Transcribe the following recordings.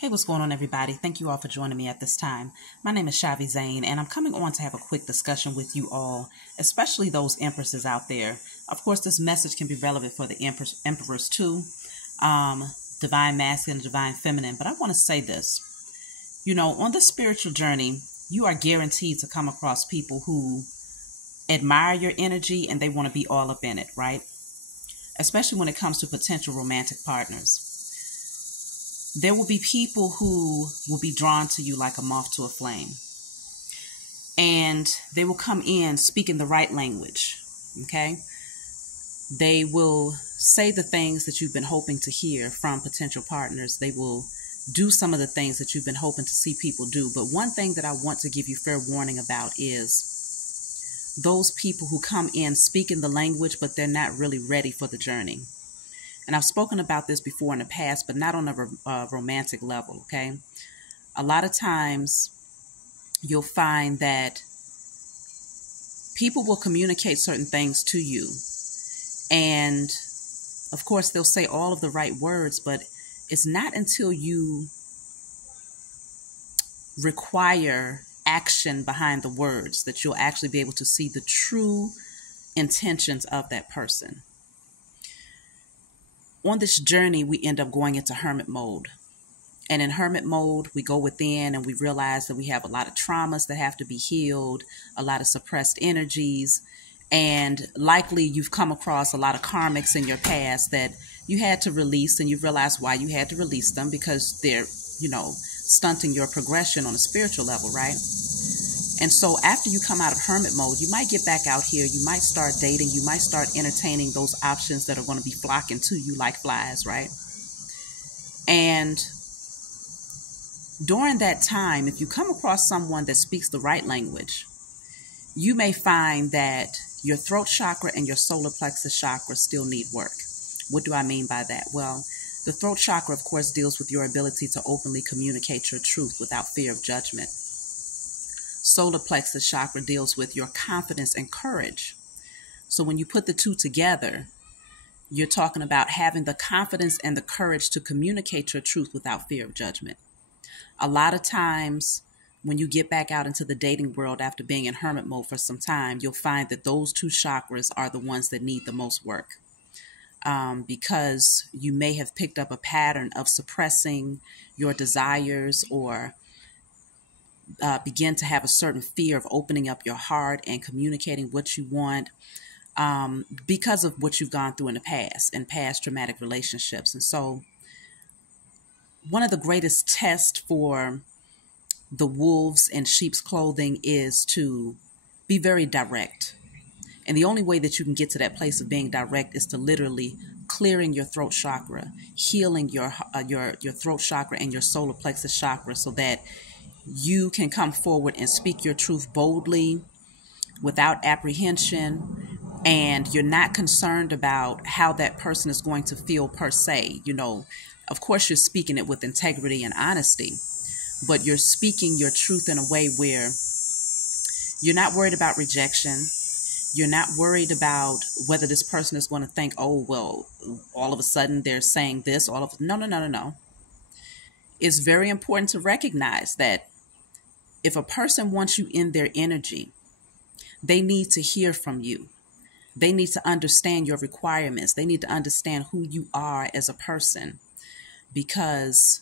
Hey, what's going on, everybody? Thank you all for joining me at this time. My name is Shavi Zane, and I'm coming on to have a quick discussion with you all, especially those empresses out there. Of course, this message can be relevant for the emperors too, divine masculine, divine feminine. But I want to say this. On the spiritual journey, you are guaranteed to come across people who admire your energy and they want to be all up in it, right? Especially when it comes to potential romantic partners. There will be people who will be drawn to you like a moth to a flame. And they will come in speaking the right language, okay? They will say the things that you've been hoping to hear from potential partners. They will do some of the things that you've been hoping to see people do. But one thing that I want to give you fair warning about is those people who come in speaking the language, but they're not really ready for the journey. And I've spoken about this before in the past, but not on a romantic level, okay? A lot of times you'll find that people will communicate certain things to you. And, of course, they'll say all of the right words, but it's not until you require action behind the words that you'll actually be able to see the true intentions of that person. On this journey, we end up going into hermit mode. And in hermit mode, we go within and we realize that we have a lot of traumas that have to be healed, a lot of suppressed energies, and likely you've come across a lot of karmics in your past that you had to release, and you realize why you had to release them, because they're, stunting your progression on a spiritual level, right? And so after you come out of hermit mode, you might get back out here. You might start dating. You might start entertaining those options that are going to be flocking to you like flies, right? And during that time, if you come across someone that speaks the right language, you may find that your throat chakra and your solar plexus chakra still need work. What do I mean by that? Well, the throat chakra, of course, deals with your ability to openly communicate your truth without fear of judgment. Solar plexus chakra deals with your confidence and courage. So when you put the two together, you're talking about having the confidence and the courage to communicate your truth without fear of judgment. A lot of times when you get back out into the dating world after being in hermit mode for some time, you'll find that those two chakras are the ones that need the most work. Because you may have picked up a pattern of suppressing your desires, or begin to have a certain fear of opening up your heart and communicating what you want, because of what you've gone through in past traumatic relationships. And so one of the greatest tests for the wolves in sheep's clothing is to be very direct. And the only way that you can get to that place of being direct is to literally clearing your throat chakra, healing your throat chakra and your solar plexus chakra, so that you can come forward and speak your truth boldly, without apprehension, and you're not concerned about how that person is going to feel per se. Of course, you're speaking it with integrity and honesty, but you're speaking your truth in a way where you're not worried about rejection. You're not worried about whether this person is going to think, oh, well, all of a sudden they're saying this. No. It's very important to recognize that if a person wants you in their energy, they need to hear from you. They need to understand your requirements. They need to understand who you are as a person. Because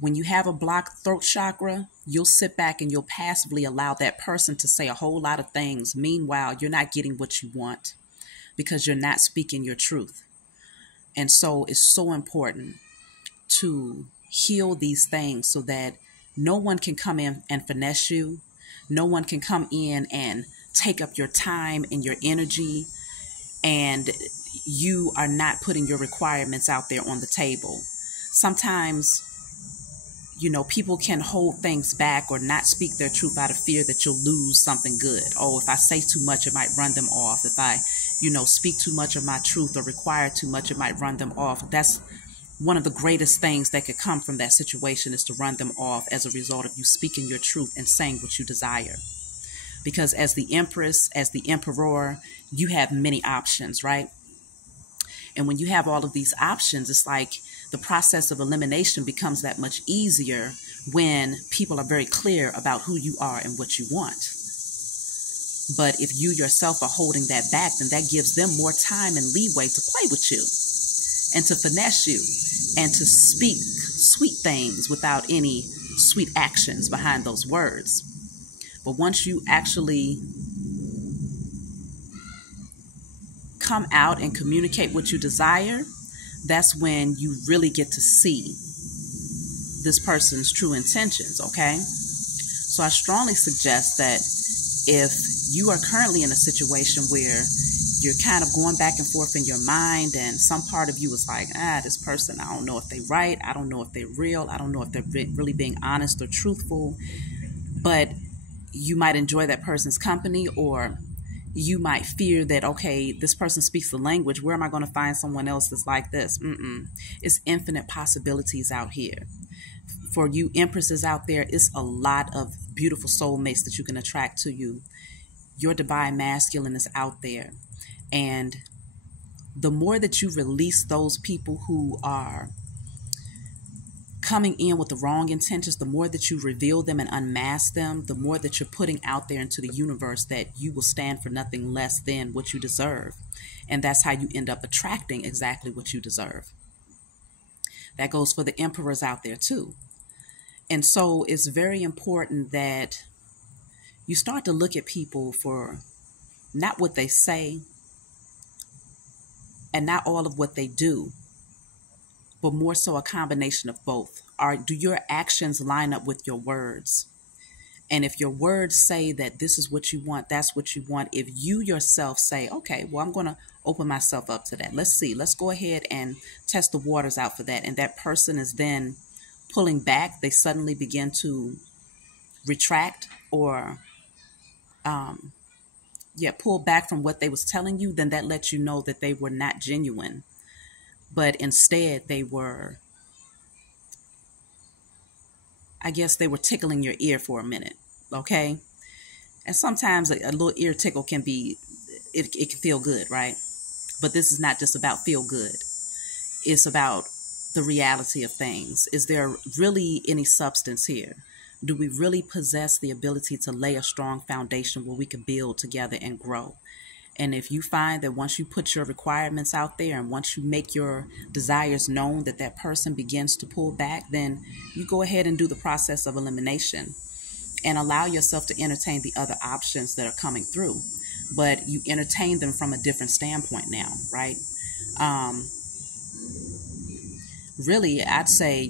when you have a blocked throat chakra, you'll sit back and you'll passively allow that person to say a whole lot of things. Meanwhile, you're not getting what you want because you're not speaking your truth. And so it's so important to heal these things so that no one can come in and finesse you. No one can come in and take up your time and your energy, and you are not putting your requirements out there on the table. Sometimes, people can hold things back or not speak their truth out of fear that you'll lose something good. Oh, if I say too much, it might run them off. If I, speak too much of my truth or require too much, it might run them off. That's one of the greatest things that could come from that situation, is to run them off as a result of you speaking your truth and saying what you desire. Because as the Empress, as the Emperor, you have many options, right? And when you have all of these options, it's like the process of elimination becomes that much easier when people are very clear about who you are and what you want. But if you yourself are holding that back, then that gives them more time and leeway to play with you and to finesse you and to speak sweet things without any sweet actions behind those words. But once you actually come out and communicate what you desire, that's when you really get to see this person's true intentions, okay? So I strongly suggest that if you are currently in a situation where you're kind of going back and forth in your mind and some part of you is like, this person, I don't know if they're right. I don't know if they're real. I don't know if they're really being honest or truthful. But you might enjoy that person's company, or you might fear that, okay, this person speaks the language. Where am I going to find someone else that's like this? It's infinite possibilities out here. For you empresses out there, it's a lot of beautiful soulmates that you can attract to you. Your divine masculine is out there. And the more that you release those people who are coming in with the wrong intentions, the more that you reveal them and unmask them, the more that you're putting out there into the universe that you will stand for nothing less than what you deserve. And that's how you end up attracting exactly what you deserve. That goes for the emperors out there too. And so it's very important that you start to look at people for not what they say and not all of what they do, but more so a combination of both. Do your actions line up with your words? And if your words say that this is what you want, that's what you want. If you yourself say, okay, well, I'm going to open myself up to that. Let's see. Let's go ahead and test the waters out for that. And that person is then pulling back. They suddenly begin to retract or pull back from what they was telling you, then that lets you know that they were not genuine. But instead they were, I guess they were tickling your ear for a minute, okay? And sometimes a little ear tickle can be, it can feel good, right? But this is not just about feel good. It's about the reality of things. Is there really any substance here? Do we really possess the ability to lay a strong foundation where we can build together and grow? And if you find that once you put your requirements out there and once you make your desires known, that that person begins to pull back, then you go ahead and do the process of elimination and allow yourself to entertain the other options that are coming through. But you entertain them from a different standpoint now, right? Really, I'd say,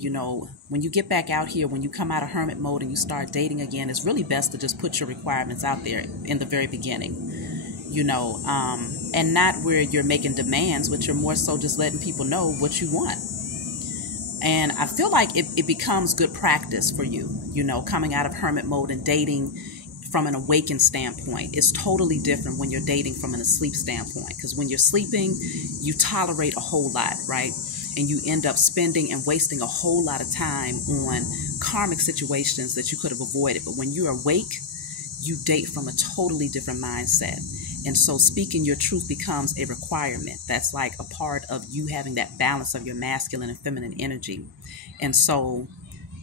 when you get back out here, when you come out of hermit mode and you start dating again, it's really best to just put your requirements out there in the very beginning, and not where you're making demands, but you're more so just letting people know what you want. And I feel like it becomes good practice for you, coming out of hermit mode and dating from an awakened standpoint. It's totally different when you're dating from an asleep standpoint, because when you're sleeping, you tolerate a whole lot, right? And you end up spending and wasting a whole lot of time on karmic situations that you could have avoided. But when you're awake, you date from a totally different mindset. And so speaking your truth becomes a requirement. That's like a part of you having that balance of your masculine and feminine energy. And so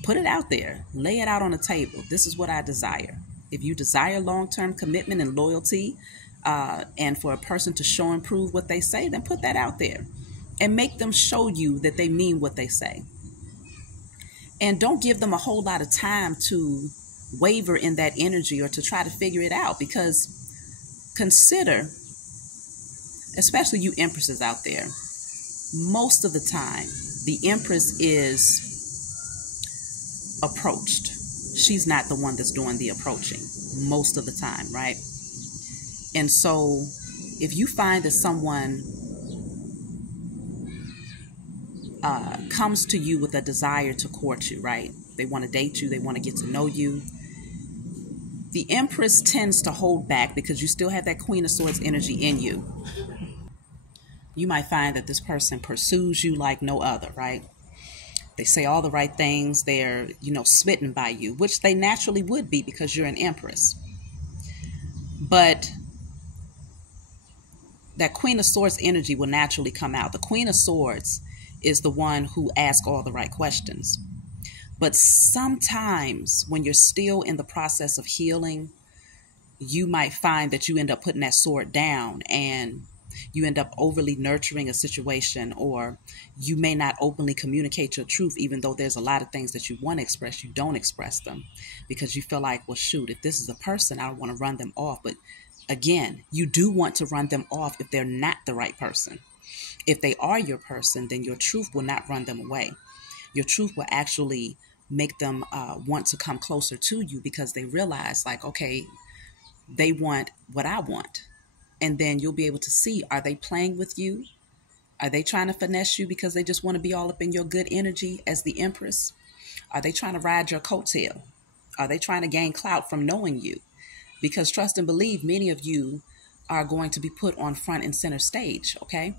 put it out there. Lay it out on the table. This is what I desire. If you desire long-term commitment and loyalty, and for a person to show and prove what they say, then put that out there. And make them show you that they mean what they say. And don't give them a whole lot of time to waver in that energy or to try to figure it out. Because consider, especially you empresses out there, most of the time, the empress is approached. She's not the one that's doing the approaching most of the time, right? And so if you find that someone comes to you with a desire to court you, right? They want to date you. They want to get to know you. The Empress tends to hold back because you still have that Queen of Swords energy in you. You might find that this person pursues you like no other, right? They say all the right things. They're, smitten by you, which they naturally would be because you're an Empress. But that Queen of Swords energy will naturally come out. The Queen of Swords is the one who asks all the right questions. But sometimes when you're still in the process of healing, you might find that you end up putting that sword down and you end up overly nurturing a situation, or you may not openly communicate your truth, even though there's a lot of things that you want to express, you don't express them because you feel like, well, shoot, if this is a person, I don't want to run them off. But again, you do want to run them off if they're not the right person. If they are your person, then your truth will not run them away. Your truth will actually make them want to come closer to you because they realize, like, okay, they want what I want. And then you'll be able to see, are they playing with you? Are they trying to finesse you because they just want to be all up in your good energy as the Empress? Are they trying to ride your coattail? Are they trying to gain clout from knowing you? Because trust and believe, many of you are going to be put on front and center stage, okay?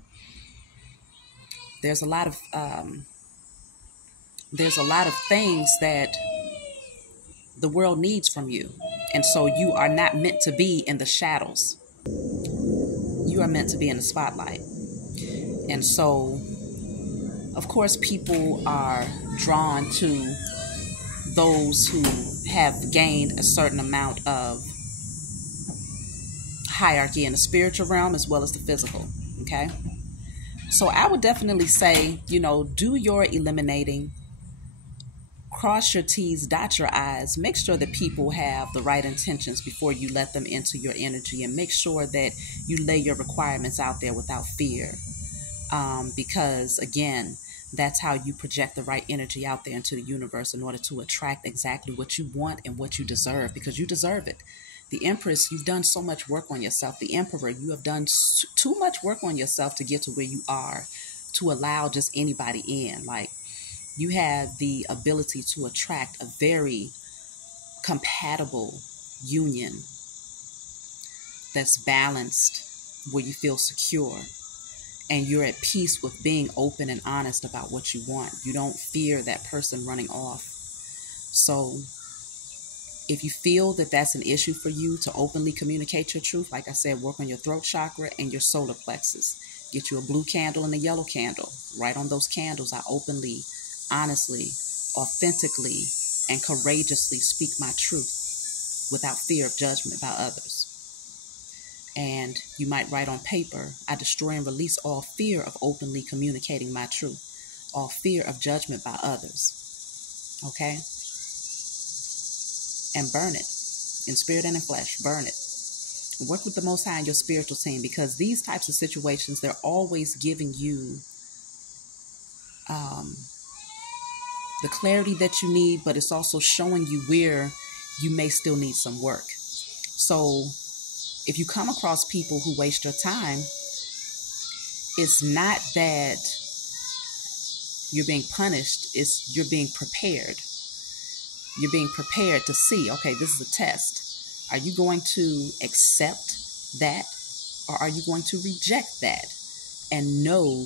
There's a lot of things that the world needs from you. And so you are not meant to be in the shadows. You are meant to be in the spotlight. And so, of course, people are drawn to those who have gained a certain amount of hierarchy in the spiritual realm as well as the physical, okay? So I would definitely say, do your eliminating. Cross your T's, dot your I's. Make sure that people have the right intentions before you let them into your energy, and make sure that you lay your requirements out there without fear. Because again, that's how you project the right energy out there into the universe in order to attract exactly what you want and what you deserve, because you deserve it. The Empress, you've done so much work on yourself. The Emperor, you have done too much work on yourself to get to where you are, to allow just anybody in. Like, you have the ability to attract a very compatible union that's balanced, where you feel secure and you're at peace with being open and honest about what you want. You don't fear that person running off. So if you feel that that's an issue for you to openly communicate your truth, like I said, work on your throat chakra and your solar plexus. Get you a blue candle and a yellow candle. Write on those candles, I openly, honestly, authentically, and courageously speak my truth without fear of judgment by others. And you might write on paper, I destroy and release all fear of openly communicating my truth, all fear of judgment by others. Okay? And burn it in spirit and in flesh. Burn it. Work with the Most High and your spiritual team, because these types of situations, they're always giving you the clarity that you need, but it's also showing you where you may still need some work. So if you come across people who waste your time, it's not that you're being punished, it's you're being prepared. You're being prepared to see, okay, this is a test. Are you going to accept that, or are you going to reject that and know